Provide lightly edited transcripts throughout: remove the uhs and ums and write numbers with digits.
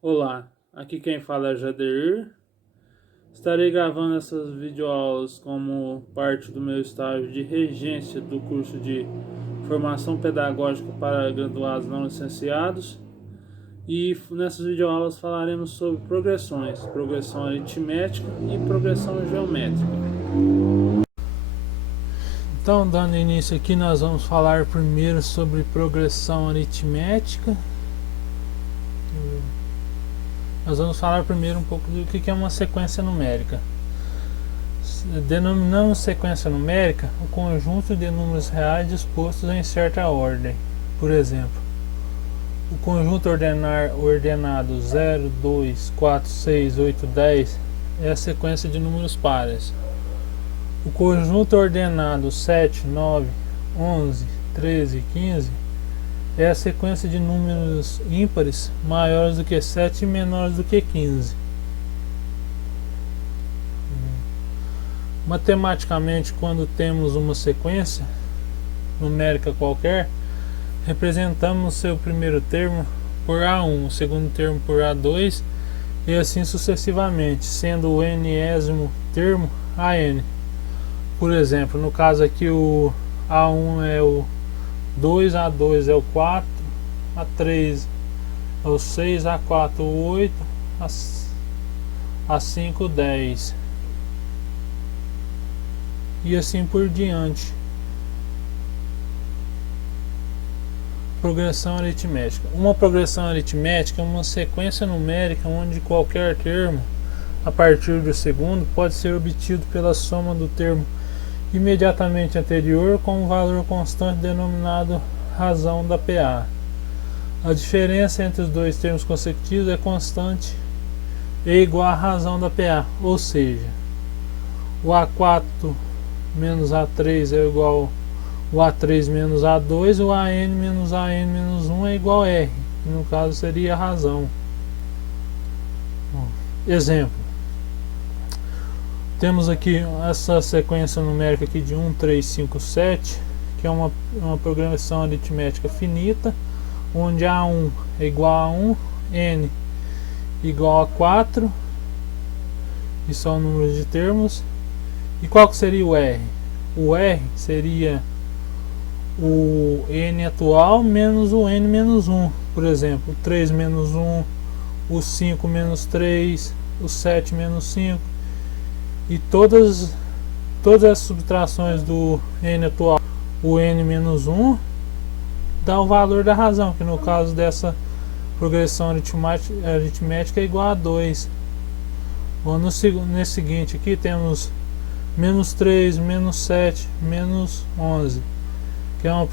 Olá, aqui quem fala é Jadeir. Estarei gravando essas videoaulas como parte do meu estágio de regência do curso de Formação Pedagógica para Graduados não licenciados. E nessas videoaulas falaremos sobre progressões, progressão aritmética e progressão geométrica. Então, dando início aqui, nós vamos falar primeiro sobre progressão aritmética. Nós vamos falar primeiro um pouco do que é uma sequência numérica. Denominamos sequência numérica o conjunto de números reais dispostos em certa ordem. Por exemplo, o conjunto ordenado 0, 2, 4, 6, 8, 10 é a sequência de números pares. O conjunto ordenado 7, 9, 11, 13 e 15 é a sequência de números ímpares maiores do que 7 e menores do que 15. Matematicamente, quando temos uma sequência numérica qualquer, representamos o seu primeiro termo por A1, o segundo termo por A2 e assim sucessivamente, sendo o nésimo termo AN. Por exemplo, no caso aqui o A1 é o 2, A2 é o 4, A3 é o 6, A4 o 8, A5 o 10 e assim por diante. Progressão aritmética. Uma progressão aritmética é uma sequência numérica onde qualquer termo a partir do segundo pode ser obtido pela soma do termo imediatamente anterior com um valor constante denominado razão da PA. A diferença entre os dois termos consecutivos é constante e igual à razão da PA, ou seja, o A4 menos A3 é igual o A3 menos A2, o AN menos AN menos 1 é igual a R, que no caso seria a razão. Exemplo. Temos aqui essa sequência numérica aqui de 1, 3, 5, 7, que é uma progressão aritmética finita, onde A1 é igual a 1, N igual a 4, e são números de termos. E qual que seria o R? O R seria o N atual menos o N menos 1, por exemplo, o 3 menos 1, o 5 menos 3, o 7 menos 5, e todas as subtrações do N atual, o N menos 1, dá o valor da razão, que no caso dessa progressão aritmética é igual a 2. Bom, nesse seguinte aqui temos menos 3, menos 7, menos 11, que é uma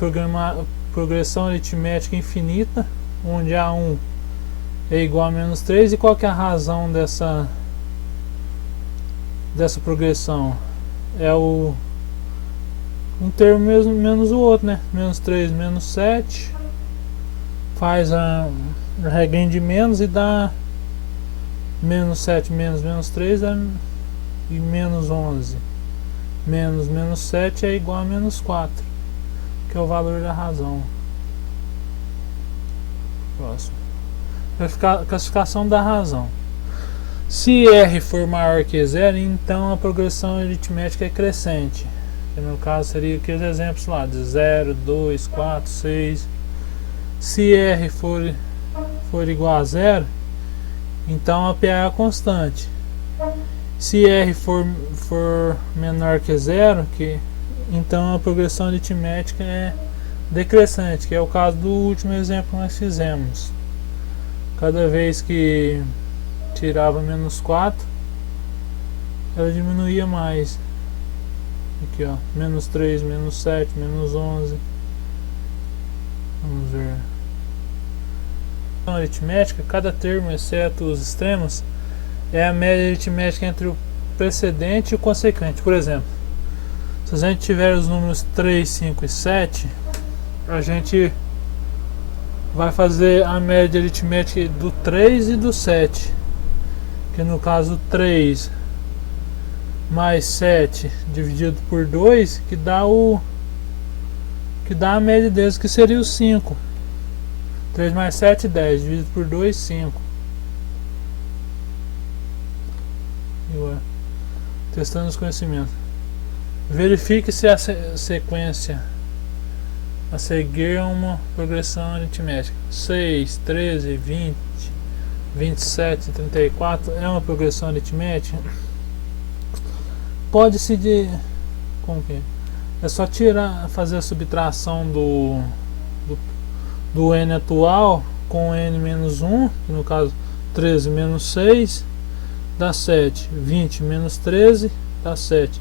progressão aritmética infinita, onde A1 é igual a menos 3. E qual que é a razão dessa progressão? É um termo mesmo menos o outro, né? Menos 3, menos 7, faz a regrinha de menos e dá menos 7 menos 3 e menos 11. Menos 7 é igual a menos 4, que é o valor da razão. Próximo. Classificação da razão. Se R for maior que zero, então a progressão aritmética é crescente, que no caso seria aqueles exemplos lá de 0, 2, 4, 6. Se R for igual a zero, então a PA é constante. Se R for menor que zero, então a progressão aritmética é decrescente, que é o caso do último exemplo que nós fizemos. Cada vez que tirava menos 4, ela diminuía mais. Aqui, ó, menos 3, menos 7, menos 11. Vamos ver. A aritmética, cada termo, exceto os extremos, é a média aritmética entre o precedente e o consequente. Por exemplo, se a gente tiver os números 3, 5 e 7, a gente vai fazer a média aritmética do 3 e do 7, que no caso 3 mais 7 dividido por 2, que dá a média deles, que seria o 5. 3 mais 7, 10, dividido por 2, 5. Agora, testando os conhecimentos. Verifique se a sequência a seguir é uma progressão aritmética. 6, 13, 20, 27, 34 é uma progressão aritmética. Pode-se de... Como que é? É só tirar, fazer a subtração do n atual com n menos 1, que no caso 13 menos 6 dá 7, 20 menos 13 dá 7,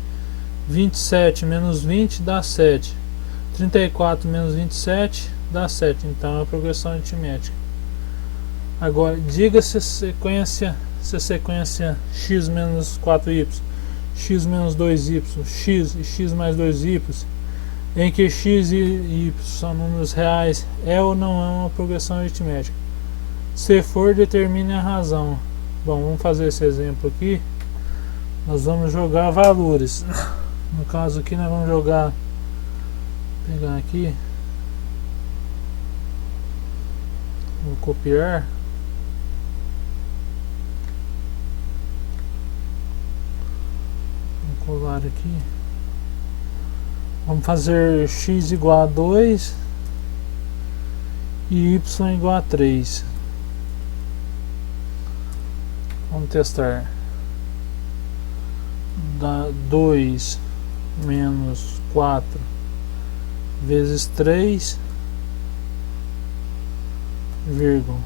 27 menos 20 dá 7, 34 menos 27 dá 7. Então é uma progressão aritmética. Agora, diga se a sequência x menos 4y, x menos 2y, x e x mais 2y, em que x e y são números reais, é ou não é uma progressão aritmética? Se for, determine a razão. Bom, vamos fazer esse exemplo aqui. Nós vamos jogar valores. No caso aqui nós vamos jogar, pegar aqui, vou copiar, vou colar aqui. Vamos fazer x igual a 2 e y igual a 3. Vamos testar. Dá 2 menos 4 vezes 3, vírgula,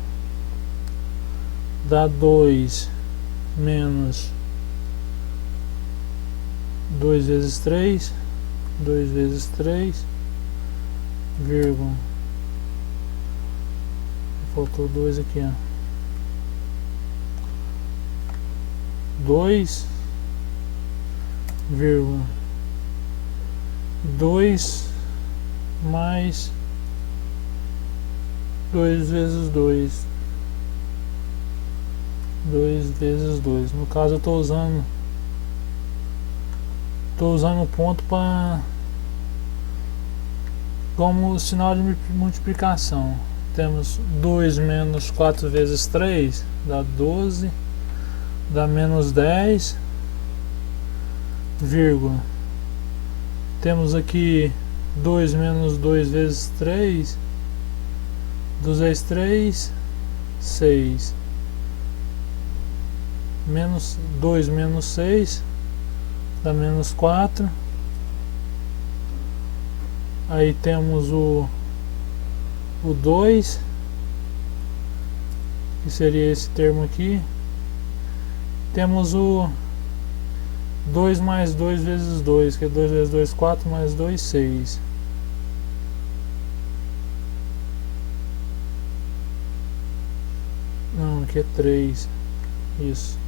dá 2 menos 2 vezes 3, 2 vezes 3, vírgula, faltou 2 aqui, ó. 2, vírgula, 2 mais 2 vezes 2, 2 vezes 2. No caso eu estou usando o ponto para como sinal de multiplicação. Temos 2 menos 4 vezes 3 dá 12, dá menos 10, vírgula, temos aqui 2 menos 2 vezes 3, 2 vezes 3, 6, menos 2 menos 6 dá menos 4. Aí temos o 2, que seria esse termo aqui. Temos o 2 mais 2 vezes 2, que é 2 vezes 2, 4, mais 2, 6. Não, aqui é 3. Isso.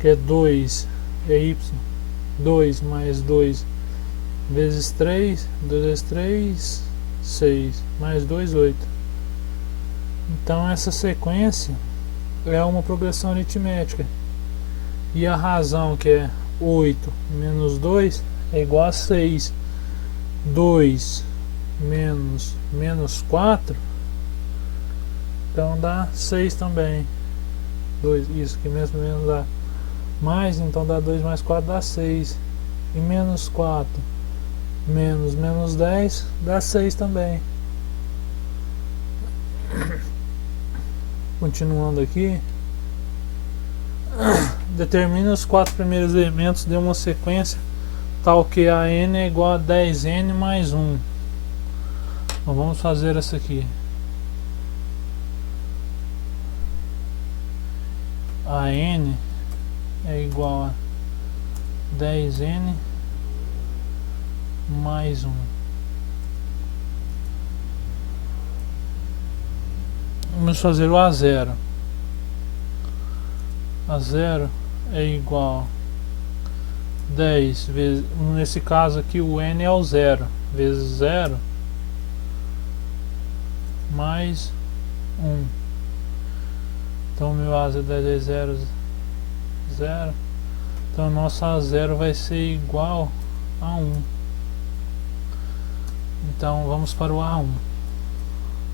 Que é 2, é y. 2 mais 2 vezes 3, 2 vezes 3, 6, mais 2, 8. Então essa sequência é uma progressão aritmética. E a razão, que é 8 menos 2, é igual a 6. 2 menos 4, então dá 6 também. 2, isso que mesmo menos dá mais, então dá 2 mais 4 dá 6. E menos 4 menos 10 dá 6 também. Continuando aqui, determina os 4 primeiros elementos de uma sequência tal que a n é igual a 10n mais 1. Então vamos fazer essa aqui. A n é igual a 10n mais 1. Vamos fazer o A0. A0 é igual a 10 vezes, nesse caso aqui o n é o 0, vezes 0 mais 1. Então meu A0 é 10 vezes 0, 0. Então nosso A0 vai ser igual a 1. Então vamos para o A1.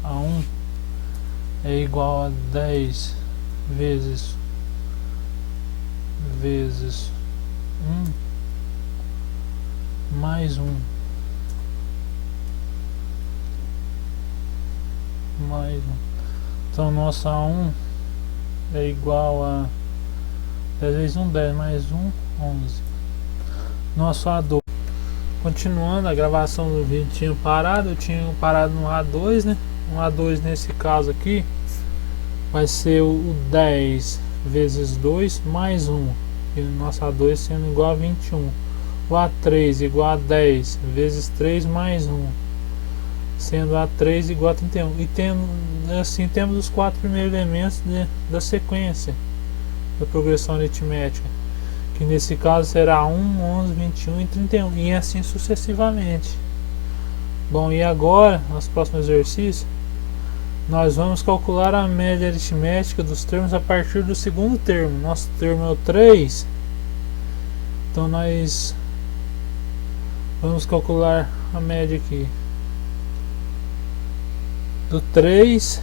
A1 é igual a 10 vezes vezes 1 mais 1 mais 1. Então nosso A1 é igual a 10 vezes 1, 10 mais 1, 11. Nosso A2. Continuando a gravação do vídeo, tinha parado, eu tinha parado no A2, né? Um A2 nesse caso aqui vai ser o 10 vezes 2 mais 1, e o nosso A2 sendo igual a 21. O A3 igual a 10 vezes 3 mais 1, sendo A3 igual a 31. E assim temos os 4 primeiros elementos da sequência da progressão aritmética, que nesse caso será 1, 11, 21 e 31, e assim sucessivamente. Bom, e agora, nos próximos exercícios, nós vamos calcular a média aritmética dos termos a partir do segundo termo. Nosso termo é o 3, então nós vamos calcular a média aqui do 3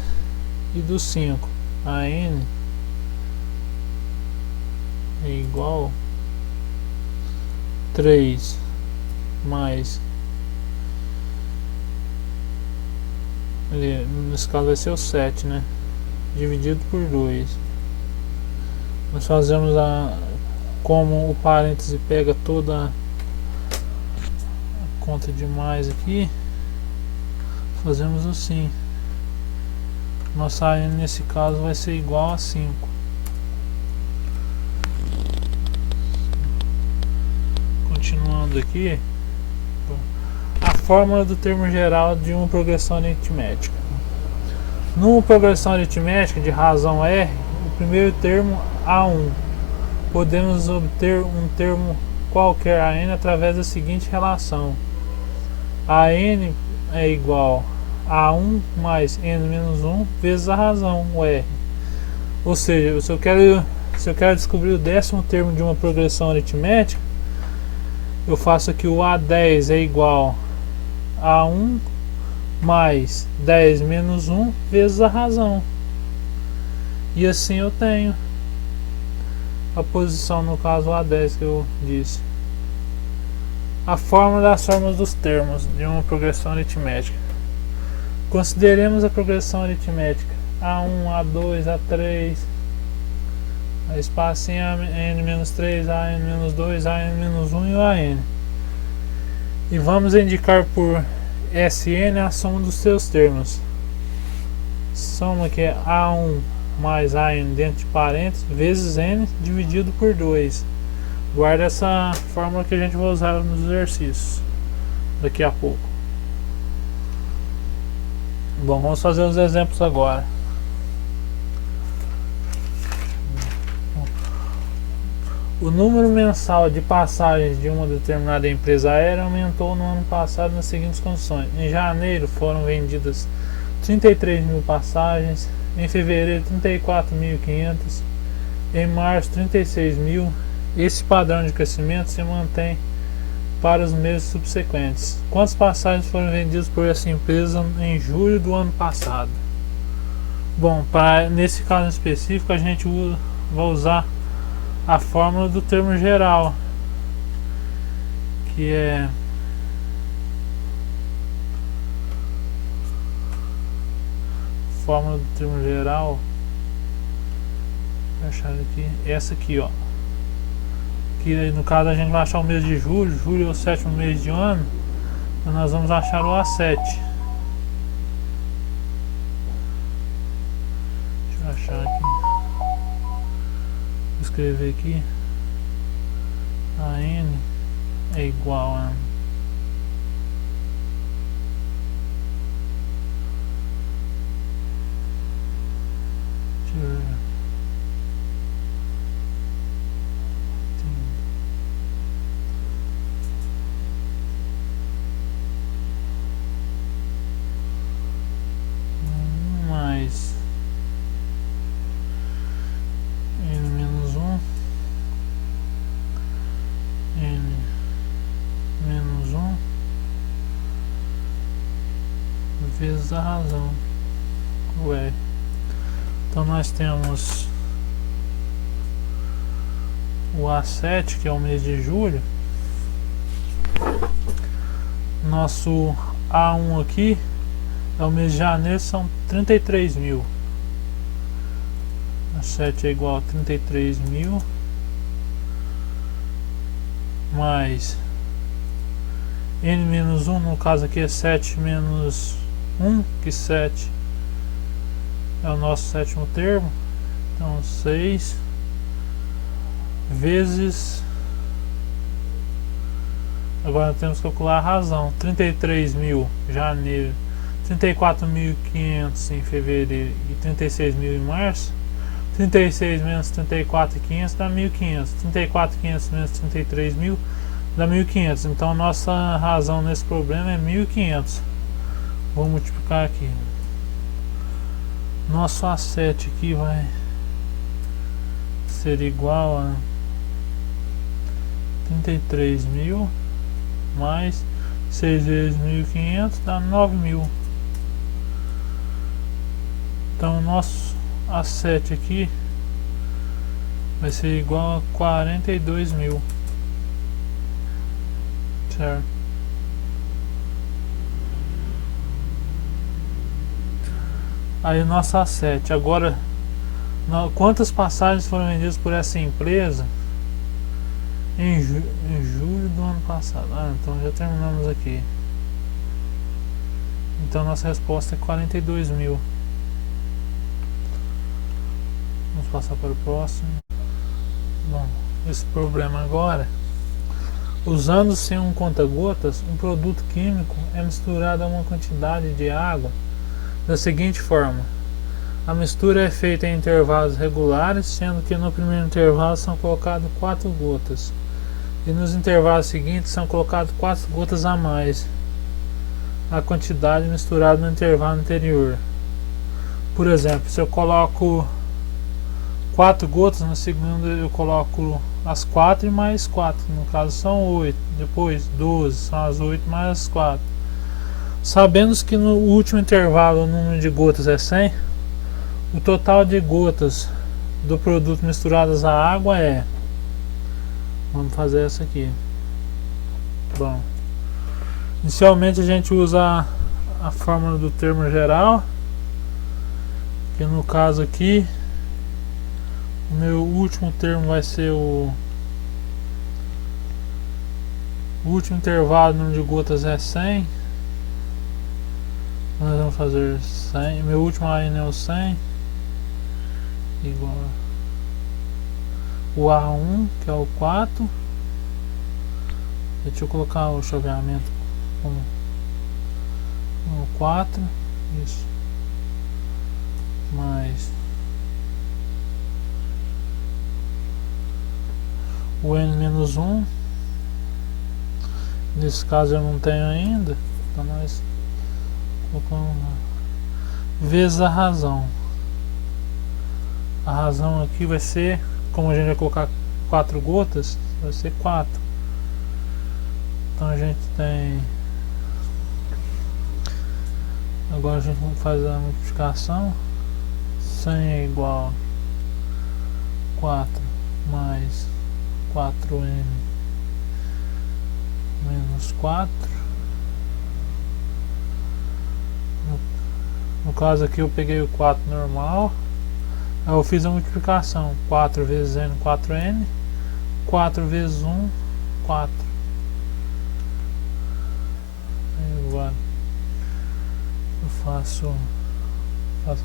e do 5. A n é igual 3 mais, nesse caso vai ser o 7, né? Dividido por 2. Nós fazemos como o parêntese pega toda a conta de mais aqui, fazemos assim. Nossa A n nesse caso vai ser igual a 5. Continuando aqui, a fórmula do termo geral de uma progressão aritmética. Numa progressão aritmética de razão R, o primeiro termo A1, podemos obter um termo qualquer a n através da seguinte relação: a n é igual a 1 mais n menos 1 vezes a razão, o R. Ou seja, se eu quero descobrir o décimo termo de uma progressão aritmética, eu faço aqui o A10 é igual a 1 mais 10 menos 1 vezes a razão. E assim eu tenho a posição, no caso o A10 que eu disse. A fórmula das fórmulas dos termos de uma progressão aritmética. Consideremos a progressão aritmética A1, A2, A3, a espacinho AN-3, AN-2, AN-1 e o AN. E vamos indicar por Sn a soma dos seus termos. Soma que é A1 mais AN dentro de parênteses vezes N dividido por 2. Guarda essa fórmula que a gente vai usar nos exercícios daqui a pouco. Bom, vamos fazer os exemplos agora. O número mensal de passagens de uma determinada empresa aérea aumentou no ano passado nas seguintes condições: em janeiro foram vendidas 33 mil passagens, em fevereiro 34.500, em março 36 mil. Esse padrão de crescimento se mantém para os meses subsequentes. Quantas passagens foram vendidas por essa empresa em julho do ano passado? Bom, nesse caso específico a gente vai usar a fórmula do termo geral, que é fórmula do termo geral, vou achar aqui, essa aqui, ó, que no caso a gente vai achar o mês de julho. Julho é o sétimo mês de ano, então nós vamos achar o A7. Deixa eu achar aqui, vou escrever aqui: a n é igual a mais n menos 1 n menos 1 vezes a razão, o R. Então nós temos o A7, que é o mês de julho, nosso A1 aqui é o mês de janeiro, são 33 mil. A7 é igual a 33 mil mais N menos 1, no caso aqui é 7 menos 1, que 7 é o nosso sétimo termo. Então 6 vezes, agora temos que calcular a razão, 33 mil em janeiro, 34.500 em fevereiro e 36 mil em março. 36 menos 34.500 dá 1.500. 34.500 menos 33 mil dá 1.500. Então nossa razão nesse problema é 1.500. Vou multiplicar aqui. Nosso A7 aqui vai ser igual a 33 mil mais 6 vezes 1.500 dá 9.000. Então nosso A7 aqui vai ser igual a 42 mil, certo? Aí o nosso A7, agora quantas passagens foram vendidas por essa empresa em julho do ano passado? Então já terminamos aqui. Então nossa resposta é 42 mil. Vamos passar para o próximo. Bom, esse problema agora, usando-se um conta-gotas, um produto químico é misturado a uma quantidade de água da seguinte forma: a mistura é feita em intervalos regulares, sendo que no primeiro intervalo são colocadas 4 gotas e nos intervalos seguintes são colocadas 4 gotas a mais a quantidade misturada no intervalo anterior. Por exemplo, se eu coloco 4 gotas, no segundo eu coloco as 4 e mais 4, no caso são 8, depois 12, são as 8 mais as 4. Sabendo que no último intervalo o número de gotas é 100, o total de gotas do produto misturadas à água é... Vamos fazer essa aqui. Bom, inicialmente a gente usa a fórmula do termo geral, que no caso aqui o meu último termo vai ser o último intervalo, o número de gotas é 100. Nós vamos fazer 100. Meu último AN é o 100 igual o A1, que é o 4. Deixa eu colocar o chaveamento como o 4. Isso. Mais o N-1. Nesse caso eu não tenho ainda, então nós colocamos vezes a razão. A razão aqui vai ser, como a gente vai colocar 4 gotas, vai ser 4. Então a gente tem... Agora a gente vai fazer a multiplicação. 100 é igual a 4 mais 4n menos 4. No caso aqui eu peguei o 4 normal, aí eu fiz a multiplicação. 4 vezes n, 4n. 4 vezes 1, 4. Aí agora eu faço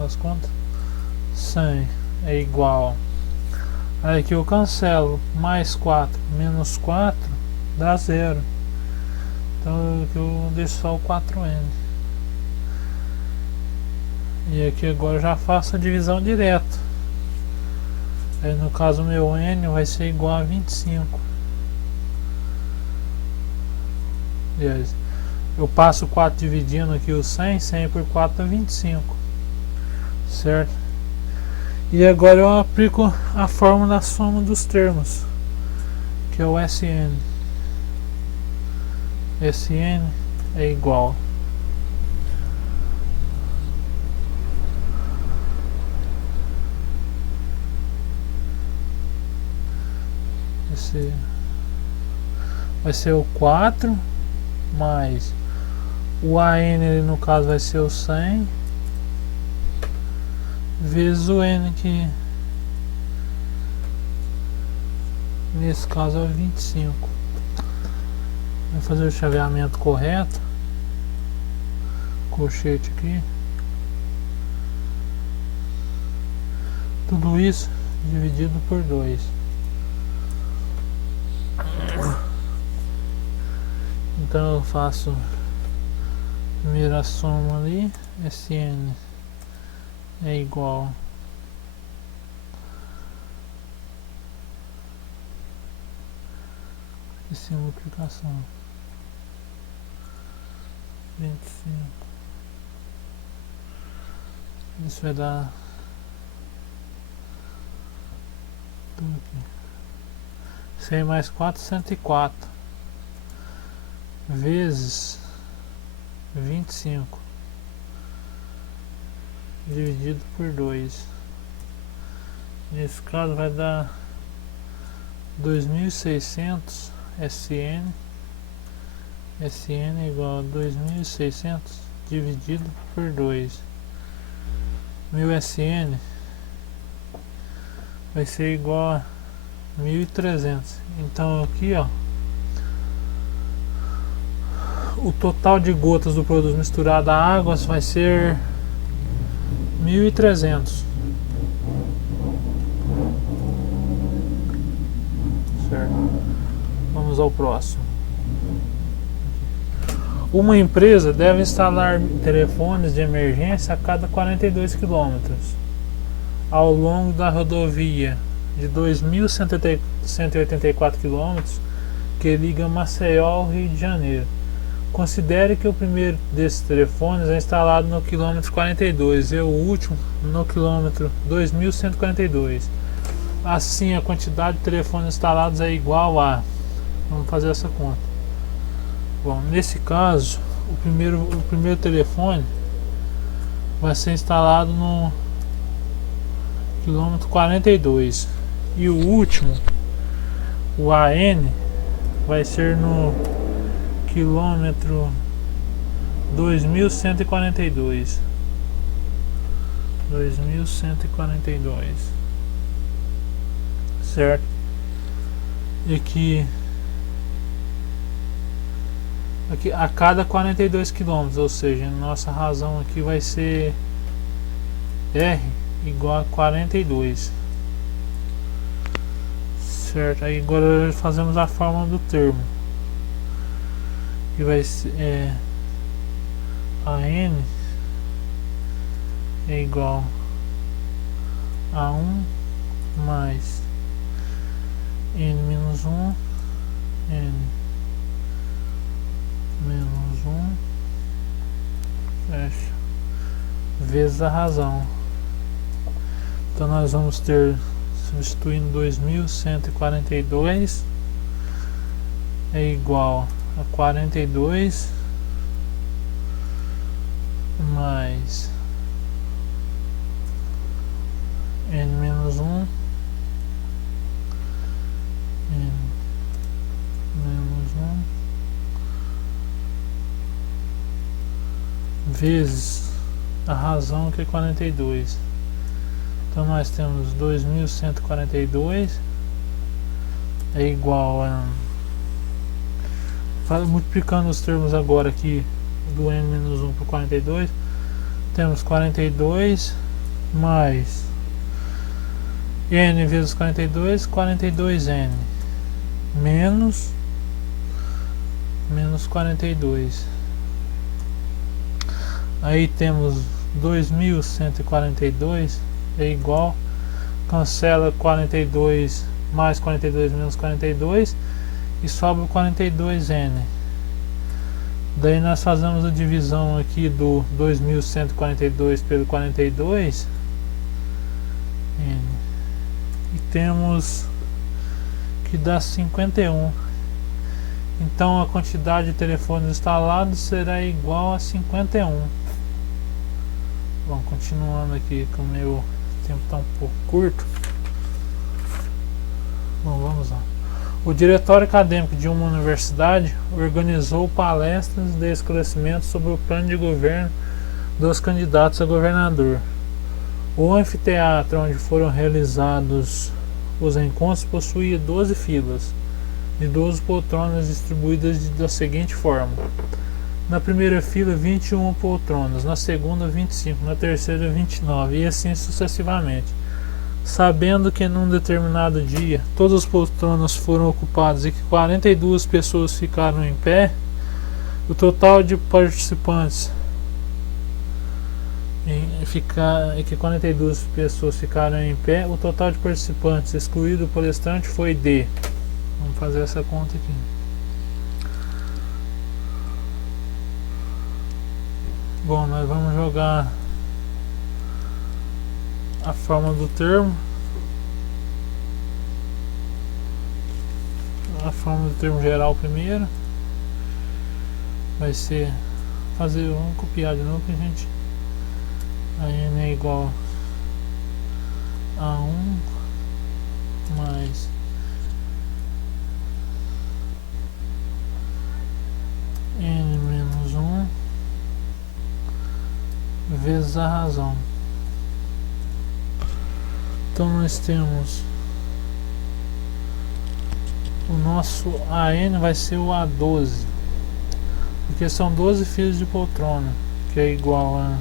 as contas. 100 é igual, aí aqui eu cancelo, mais 4 menos 4 dá 0. Então eu deixo só o 4n. E aqui agora eu já faço a divisão direto. Aí no caso o meu n vai ser igual a 25. Aliás, eu passo 4 dividindo aqui o 100, 100 por 4 dá 25. Certo? E agora eu aplico a fórmula da soma dos termos, que é o SN. SN é igual vai ser o 4 mais o AN, no caso vai ser o 100 vezes o N, que nesse caso é o 25. Vou fazer o chaveamento correto, colchete aqui, tudo isso dividido por 2. Então eu faço a primeira soma ali, SN é igual essa multiplicação 25, isso vai dar tudo aqui, 100 mais 4, 104 vezes 25 dividido por 2. Nesse caso vai dar 2600 SN. SN é igual a 2600 dividido por 2. Meu SN vai ser igual a 1300. Então aqui, ó, o total de gotas do produto misturado a águas vai ser 1300. Certo. Vamos ao próximo. Uma empresa deve instalar telefones de emergência a cada 42 km ao longo da rodovia de 2.184 km que liga Maceió ao Rio de Janeiro. Considere que o primeiro desses telefones é instalado no quilômetro 42 e o último no quilômetro 2142. Assim, a quantidade de telefones instalados é igual a... Vamos fazer essa conta. Bom, nesse caso, o primeiro telefone vai ser instalado no quilômetro 42 e o último, o AN, vai ser no quilômetro 2142. Certo? E aqui a cada 42 km, ou seja, nossa razão aqui vai ser R igual a 42. Certo? Aí agora fazemos a fórmula do termo, que vai ser AN é igual a 1 mais N menos 1 N menos 1 fecha vezes a razão. Então nós vamos ter, substituindo 2142 é igual a 42 mais N menos 1 N menos 1 vezes a razão, que é 42. Então nós temos 2142 é igual a, multiplicando os termos agora aqui do N menos 1 por 42, temos 42 mais N vezes 42, 42N menos 42. Aí temos 2142 é igual, cancela 42 mais 42 menos 42 e sobra o 42N. Daí nós fazemos a divisão aqui do 2142 pelo 42 N, e temos que dá 51. Então a quantidade de telefones instalados será igual a 51. Bom, continuando aqui, que o meu tempo está um pouco curto. Bom, vamos lá. O diretório acadêmico de uma universidade organizou palestras de esclarecimento sobre o plano de governo dos candidatos a governador. O anfiteatro onde foram realizados os encontros possuía 12 filas de 12 poltronas distribuídas da seguinte forma: na primeira fila 21 poltronas, na segunda 25, na terceira 29 e assim sucessivamente. Sabendo que num determinado dia todas as poltronas foram ocupadas e que 42 pessoas ficaram em pé, o total de participantes o total de participantes, excluído o palestrante, foi de... Vamos fazer essa conta aqui. Bom, nós vamos jogar a forma do termo. A forma do termo geral primeiro. Vai ser... Vamos copiar de novo que a gente... A n é igual a 1 mais n menos 1 vezes a razão. Então nós temos o nosso AN vai ser o A12, porque são 12 fios de poltrona, que é igual a...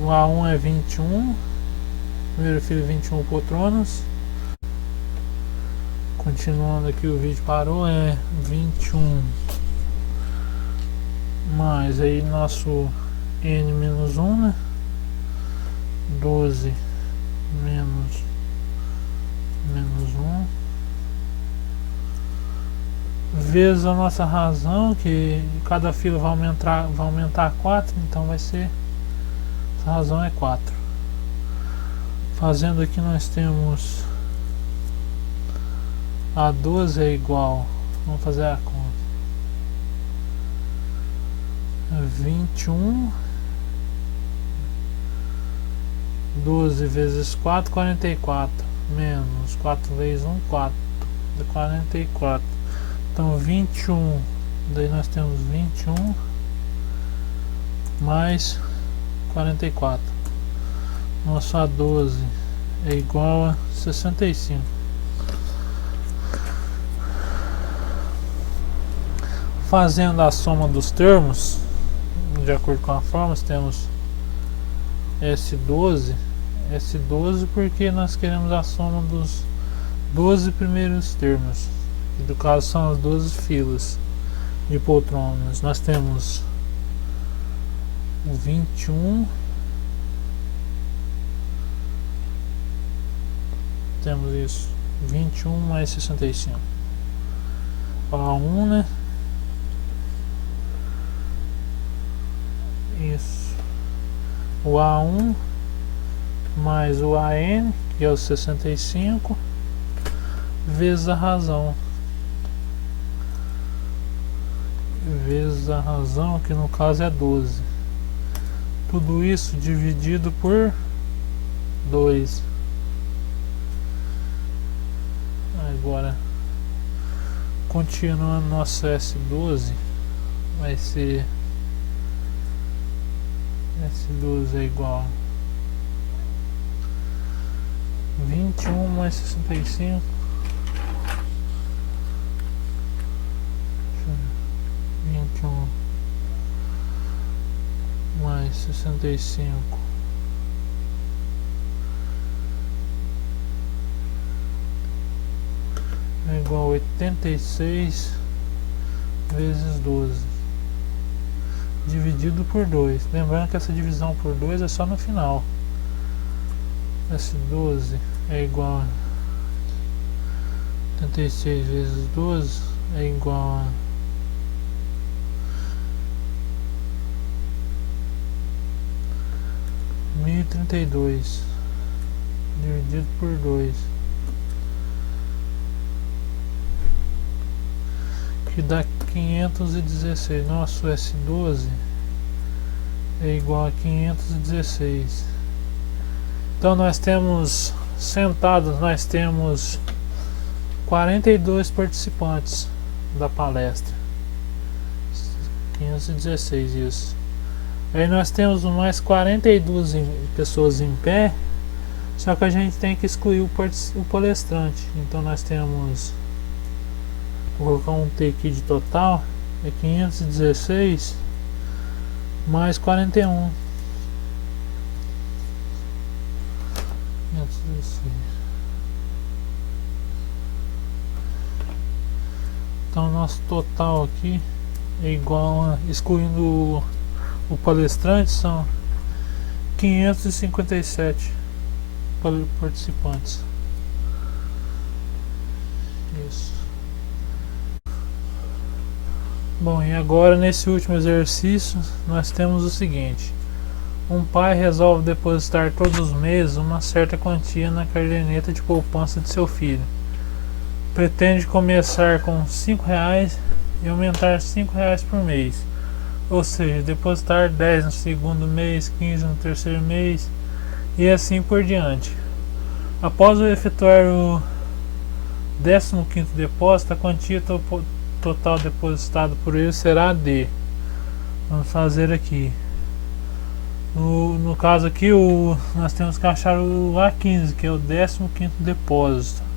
O A1 é 21, primeiro fio 21 poltronas. Continuando aqui, o vídeo parou, é 21 mais aí nosso N menos 1, né? 12 menos 1 vezes a nossa razão, que cada fila vai aumentar 4, então vai ser... A razão é 4. Fazendo aqui nós temos a 12 é igual, vamos fazer a conta, 21, 12 vezes 4, 44, menos 4 vezes 1, 4, de 44. Então 21, daí nós temos 21 mais 44. Nosso A12 é igual a 65. Fazendo a soma dos termos, de acordo com a fórmula, temos S12 porque nós queremos a soma dos 12 primeiros termos, que no caso são as 12 filas de poltronas. Nós temos o 21, temos isso, 21 mais 65, A1, né? Isso, o A1 mais o AN, que é o 65, vezes a razão, que no caso é 12. Tudo isso dividido por 2. Agora, continuando, nosso S12 vai ser... S12 é igual a 21 mais 65. 21 mais 65 é igual a 86 vezes 12 dividido por 2. Lembrando que essa divisão por 2 é só no final. S12 é igual a 86 vezes 12 é igual a 1032 dividido por 2, que dá 516. Nosso S12 é igual a 516. Então nós temos sentados, nós temos 42 participantes da palestra. 516, isso. Aí nós temos mais 42 pessoas em pé, só que a gente tem que excluir o palestrante. Então nós temos, vou colocar um T aqui de total, é 516 mais 41. 516. Então nosso total aqui é igual a, excluindo o palestrante, são 557 participantes. Isso. Bom, e agora nesse último exercício nós temos o seguinte: um pai resolve depositar todos os meses uma certa quantia na caderneta de poupança de seu filho. Pretende começar com R$5 e aumentar R$5 por mês, ou seja, depositar 10 no segundo mês, 15 no terceiro mês e assim por diante. Após efetuar o 15º depósito, a quantia total depositada por ele será de, vamos fazer aqui, no caso aqui nós temos que achar o A15, que é o 15º depósito.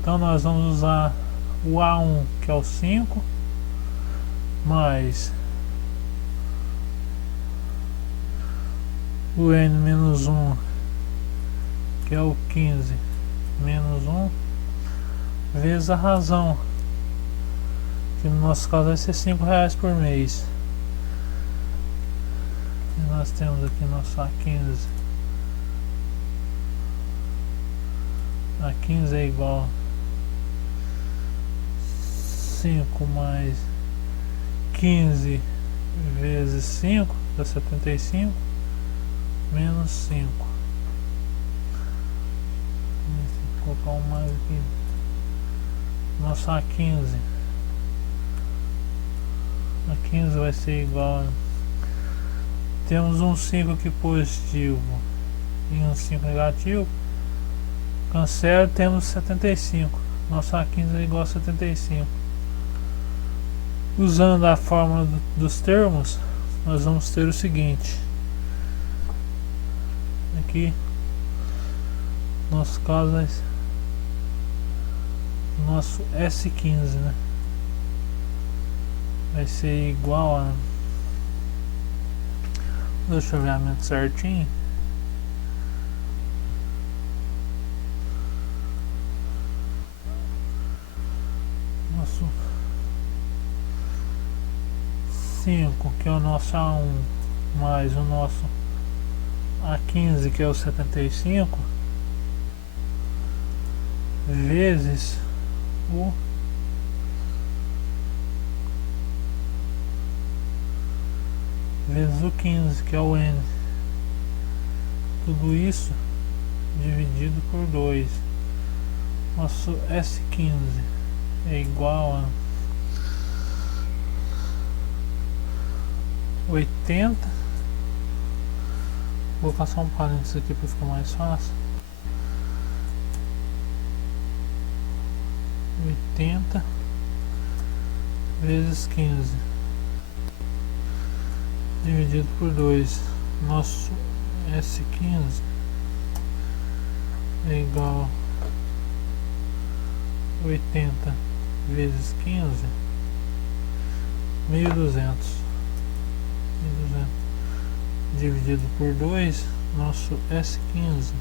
Então nós vamos usar o A1, que é o 5, mais o N-1, que é o 15, menos 1, vezes a razão, que no nosso caso vai ser R$5 por mês. E nós temos aqui nosso A15. A15 é igual a 5 mais 15 vezes 5 dá 75, menos 5. Vou colocar um mais aqui. Nosso A15 vai ser igual a, temos um 5 aqui positivo e um 5 negativo, cancela, temos 75. Nosso A15 é igual a 75. Usando a fórmula dos termos, nós vamos ter o seguinte: aqui, nosso caso é nosso S15, né? Vai ser igual a, deixa eu ver a mente certinho. Nosso 5, que é o nosso A1, mais o nosso A15, que é o 75, vezes o vezes o 15, que é o N. Tudo isso dividido por 2. Nosso S15 é igual a 80. Vou passar um parênteses aqui para ficar mais fácil. 80 vezes 15 dividido por 2. Nosso S15 é igual a 80 vezes 15, 1.200 dividido por 2. Nosso S15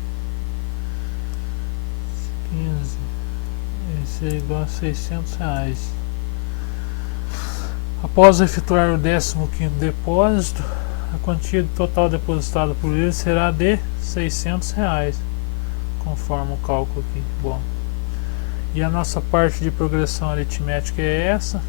esse é igual a R$600. Após efetuar o 15º depósito, a quantia total depositada por ele será de R$600, conforme o cálculo aqui. Bom, e a nossa parte de progressão aritmética é essa.